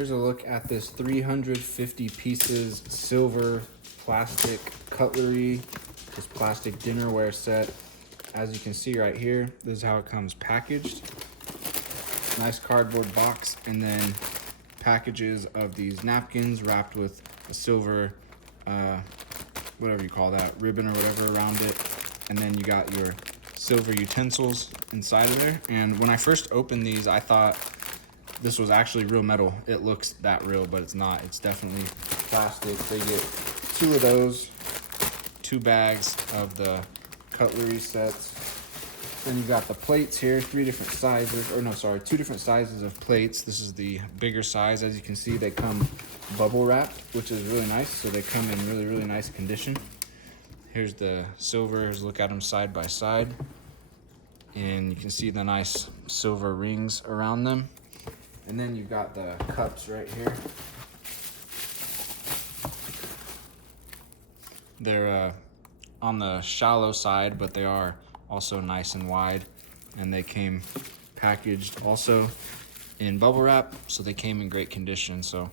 Here's a look at this 350 pieces silver plastic cutlery, this plastic dinnerware set. As you can see right here, this is how it comes packaged. Nice cardboard box, and then packages of these napkins wrapped with a silver, whatever you call that, ribbon or whatever around it. And then you got your silver utensils inside of there. And when I first opened these, I thought this was actually real metal. It looks that real, but it's not. It's definitely plastic. They get 2 of those, 2 bags of the cutlery sets. Then you got the plates here, 3 different sizes, or no, sorry, 2 different sizes of plates. This is the bigger size. As you can see, they come bubble wrapped, which is really nice. So they come in really, really nice condition. Here's the silver. Here's a look at them side by side. And you can see the nice silver rings around them. And then you've got the cups right here. They're on the shallow side, but they are also nice and wide. And they came packaged also in bubble wrap, so they came in great condition. So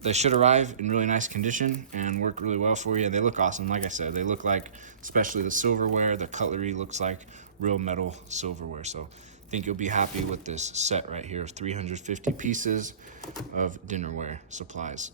they should arrive in really nice condition and work really well for you. They look awesome. Like I said, they look like, especially the silverware, the cutlery looks like real metal silverware. So I think you'll be happy with this set right here of 350 pieces of dinnerware supplies.